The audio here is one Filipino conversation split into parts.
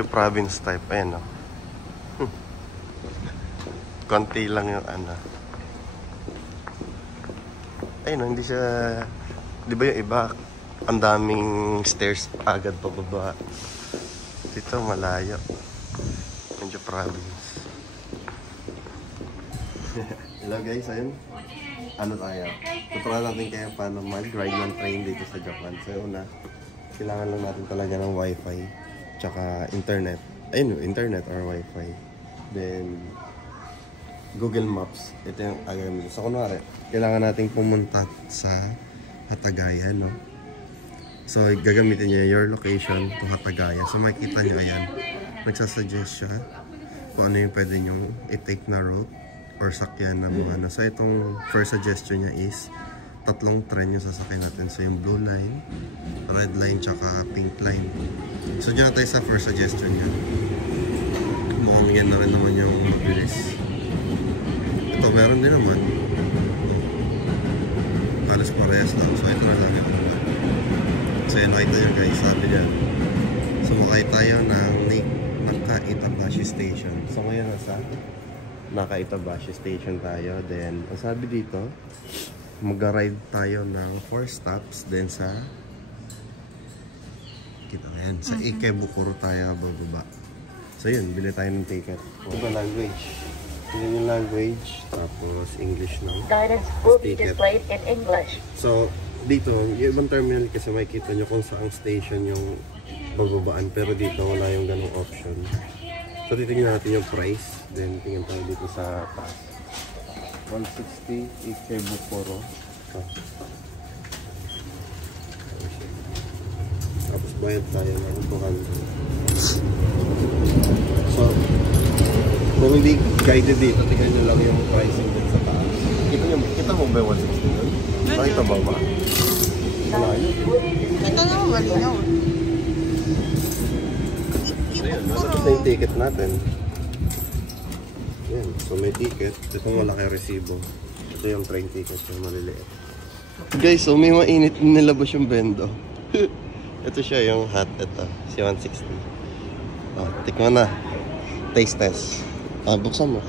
medyo province type. Ayan o. Konti lang yung ano. Ayun o, hindi siya... Di ba yung iba? Ang daming stairs agad pababa. Dito malayo. Medyo province. Hello guys, ayun. Ano tayo? Tuturuan natin kayo paano mag-ride ng train dito sa Japan. So una, kailangan lang natin talaga ng wifi. Tsaka internet. Ayun, internet or wifi. Then, Google Maps. Ito yung agagamit. So kunwari, kailangan natin pumunta sa Hatagaya, no? So, gagamitin niya your location to Hatagaya. So, makikita niyo, ayan. Nagsasuggest siya kung ano yung pwede nyo i-take na route or sakyan na mga ano. So, itong first suggestion niya is tatlong tren yung sasakyan natin. So, yung blue line, red line, tsaka pink line. So, dyan na tayo sa first suggestion niya. Mukhang yan na rin naman yung mabilis. Ito, meron din naman. Halos parehas lang. So, ito na lang ito naman. So, yan, nakita nyo guys, sabi dyan. Sumakay tayo ng Naka-Itabashi Station. So, ngayon nasa Naka-Itabashi Station tayo. Then, ang sabi dito, mag-ride tayo ng 4 stops. Then, sa kita yan, sa Ikebukuro tayo bababa. So, yun, bili tayo ng ticket. Ito language. Yun yung language, tapos English na. Guidance will be displayed in English. So, dito, yung ibang terminal kasi makikita nyo kung saang station yung bababaan. Pero dito, wala yung ganong option. So, titingnan natin yung price. Then, tingnan tayo dito sa taas. 160 Ikebukuro. Tapos, bayad tayo ng 200. So, kung hindi guided dito, tingnan nyo lang yung pricing din sa taas. Kita mo ba yung 160 doon? Nakita ba ba? Wala yun. Ito na, malinaw. Ayan, malapit na yung ticket natin. Ayan, so may ticket. Itong malaki resibo. Ito yung train ticket, yung maliliit. Guys, so may mainit nilabas yung bendo. Ito siya, yung hot. Ito, si 160. Oh, tikman na. Taste test. Buksan mo.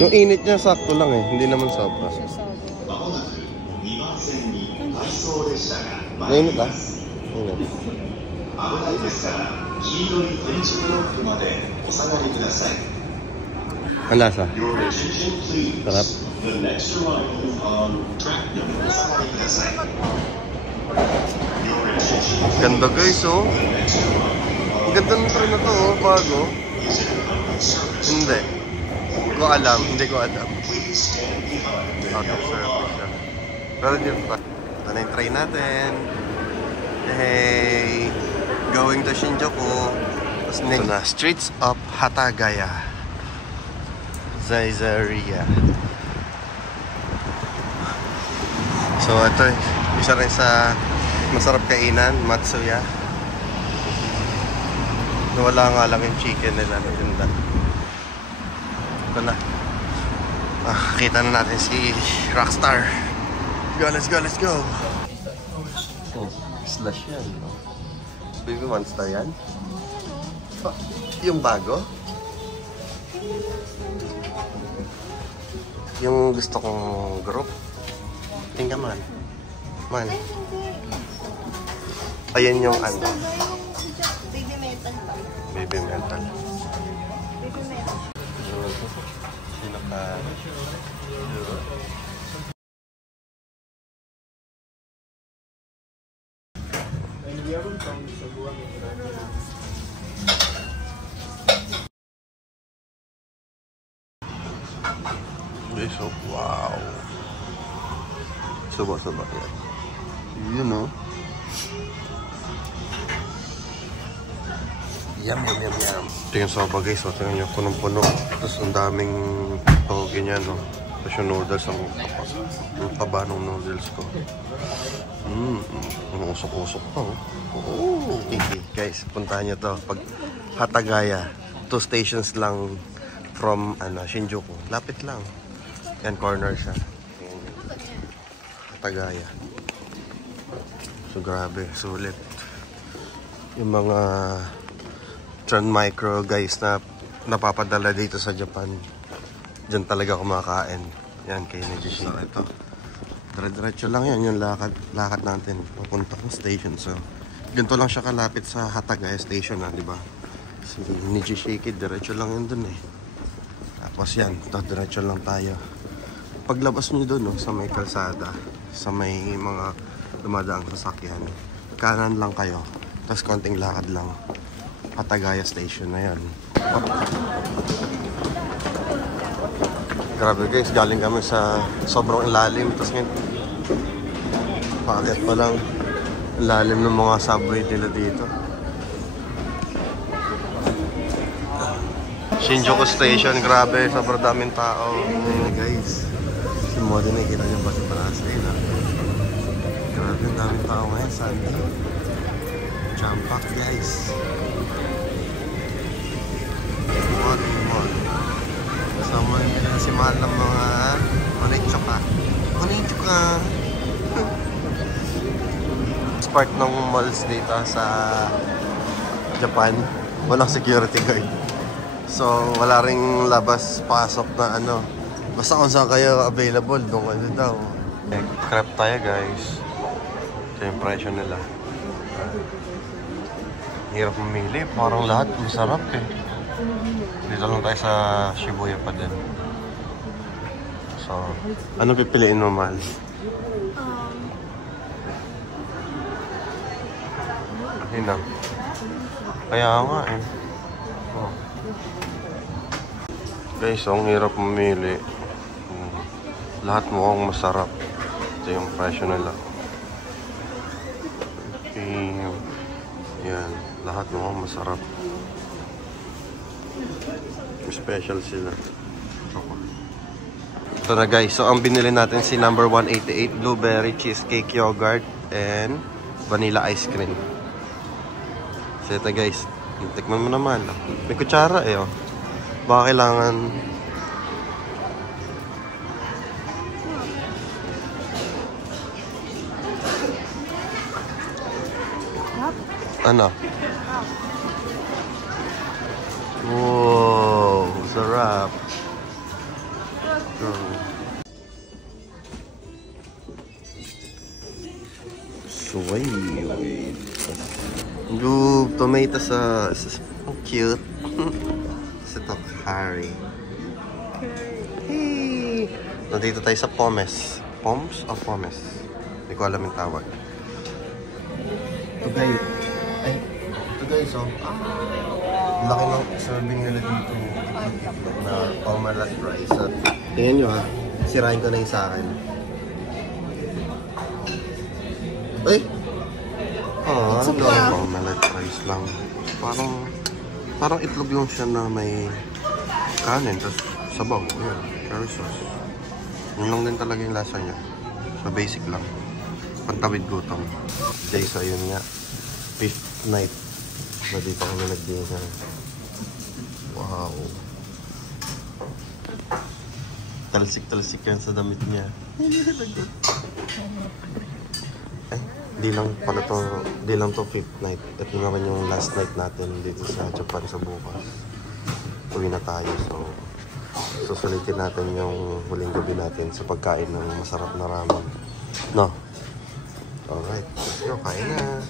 Yung init niya sakto lang eh, hindi naman sobra. Mainit ah. Mainit. Ang lasa? Sarap. Ganda guys oh. Ang ganda ng train na to oh, bago. Hindi. Hindi ko alam. Out of service siya. Pero dito pa. Ito na yung train natin. Hey! Going to Shinjuku. Tapos next na, Streets of Hatagaya. Zaizaria. So ito, isa rin sa masarap kainan, Matsuya. Wala nga lang yung chicken nila na tinda. Ito na. Kita na natin si Rockstar. Let's go, let's go. Oh, slash yan. Baby Monster yan. Oh, yung bago. Yung gusto kong group. Tingnan man. Man. Ayan yung ano. Baby metal pa. Baby metal. Baby metal. Sino ka? Guys, oh, wow. Saba-saba yan. Yun, oh. Yum, yum, yum, yum. Ito yung soba guys, so tingnan nyo, punong-puno. Tapos ang daming toge niya, no. Tapos yung noodles, ang taba ng noodles ko. Ang usok-usok pa, oh. Oh. Okay, guys, puntahan nyo to. Pag Hatagaya, 2 stations lang from Shinjuku. Lapit lang. Yan, corner siya. Hatagaya. So, grabe, sulit. yung mga Trend Micro guys na napapadala dito sa Japan. Diyan talaga kumakain. Yan kay Nejishi. So ito, dire-diretso lang yan yung lakad natin papunta ng station. So ganito lang siya kalapit sa Hatagaya station na, di ba? Si Nijishiki, diretso lang yun dun eh. Tapos yan, diretso lang tayo. Paglabas nyo dun, no, sa may kalsada, sa may mga dumadaang sasakyan, kanan lang kayo. Tapos konting lakad lang. Hatagaya station na yan. Grabe guys, galing kami sa sobrang lalim. Tapos ngayon, paakyat pa lang lalim ng mga subway nila dito. Shinjuku Station, grabe, sobrang daming tao. Ayun guys, si Modi nakikita niyo ba si Parasa yun ha? Grabe, ang daming tao ngayon, Sunday. Jam-pack guys. Kasama nila si mahal ng mga Onitsuka. Onitsuka! Part ng malls dito sa Japan, walang security guard. So, wala ring labas-pasok na ano. Basta kung saan kayo available, doon kayo daw. Crap tayo guys. Ito yung presyo nila. Hirap mamili, parang lahat masarap eh. Dito lang tayo sa Shibuya pa din. So, ano pipiliin mo, mahal? Ayun lang. Kaya nga eh. Oh. Guys, ang hirap mamili. Lahat mukhang masarap. Ito yung presyo nila. Okay. Yan. Lahat mukhang masarap. Special sila. Ito na guys. So, ang binili natin si number 188 blueberry cheesecake yogurt and vanilla ice cream. So, ito guys. Tikman mo naman. May kutsara eh. Oh. Baka kailangan... Ano? Wow, sarap. Sweet. Good tomato sauce. So cute. Ito, curry. Hey! Nandito tayo sa Pommes. Pommes o Pommes? Hindi ko alam yung tawag. Ito guys. Ay, ito guys, oh. Laki ng serving nila dito. Na omelette rice. Tingnan nyo ha. Sirain ko na yung sa akin. Ay! Ah, omelette rice lang. Parang itlog lang siya na may kanin, tapos sabaw. Ayan, curry sauce. Yun lang din talaga yung lasa niya. So basic lang. Pantawid gutom. Okay, so yun nga. 5th night na dito kami nag-dinner. Wow. Talsik-talsik yan sa damit niya. Ay, di lang to 5th night. Ito naman yung last night natin dito sa Japan sa bukas. Uwi na tayo, so susulitin natin yung huling gabi natin sa pagkain ng masarap na ramen. No? Alright, let's go, kain na!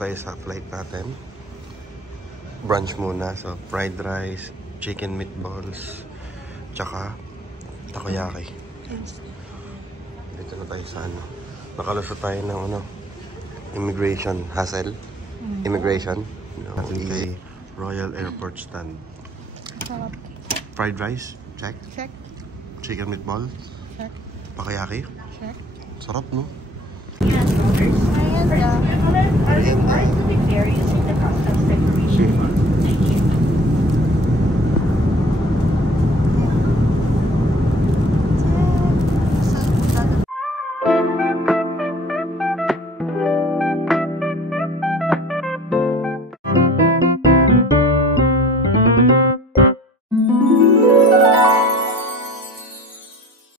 Tayo sa flight natin. Brunch muna. So, fried rice, chicken meatballs, tsaka takoyaki. Dito na tayo sa ano. Nakalusot tayo ng ano, immigration hassle. Immigration. No, kay Royal Airport stand. Fried rice, check. Check. Chicken meatball, Check. takoyaki. Check. Sarap, no? Ayan ka. Are advised to declare using the customs information.